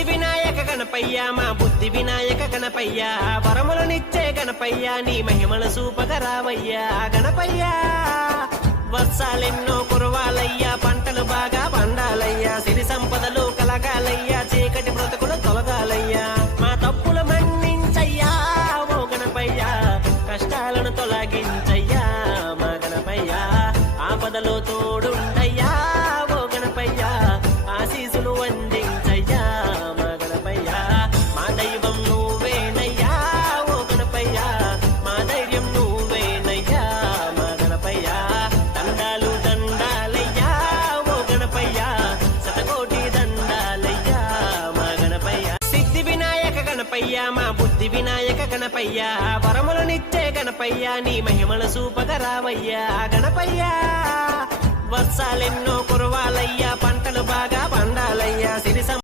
సిద్ధి వినాయక గణపయ్య మా బుద్ధి వినాయక గణపయ్య వరములనిచ్చే గణపయ్య నీ మహిమల సూపగ రావయ్యా గణపయ్యా వర్షాలెన్నో కురవాలయ్యా పంటలు బాగా పండాలయ్యా సిరి సంపదలు కలగాలయ్యా చీకటి బ్రతుకులు తొలగాలయ్యా మా తప్పులు మన్నించయ్యా ఓ గణపయ్యా కష్టాలను తొలగించయ్యా మా గణపయ్యా ఆపదలో తోడుండయ్యా ఓ గణపయ్యా ఆశీసులు అందించయ్యా మా గణపయ్యా మా దైవం నువ్వేనయ్యా ఓ గణపయ్యా మా ధైర్యం నువ్వేనయ్యా మా గణపయ్యా దండాలు దండాలయ్యా ఓ గణపయ్యా శతకోటి దండాలయ్యా మా గణపయ్యా సిద్ధి వినాయక గణపయ్య మా బుద్ధి వినాయక గణపయ్య వరములనిచ్చే గణపయ్య నీ మహిమల సూపగ రావయ్యా గణపయ్యా వర్షాలెన్నో కురవాలయ్యా పంటలు బాగా పండాలయ్యా సిరి